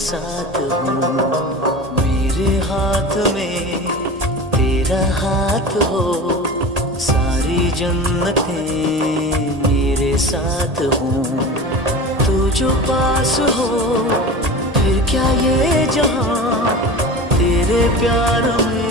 साथ हूँ। मेरे हाथ में तेरा हाथ हो, सारी जन्नतें मेरे साथ हूँ। तू जो पास हो फिर क्या ये जहां, तेरे प्यार में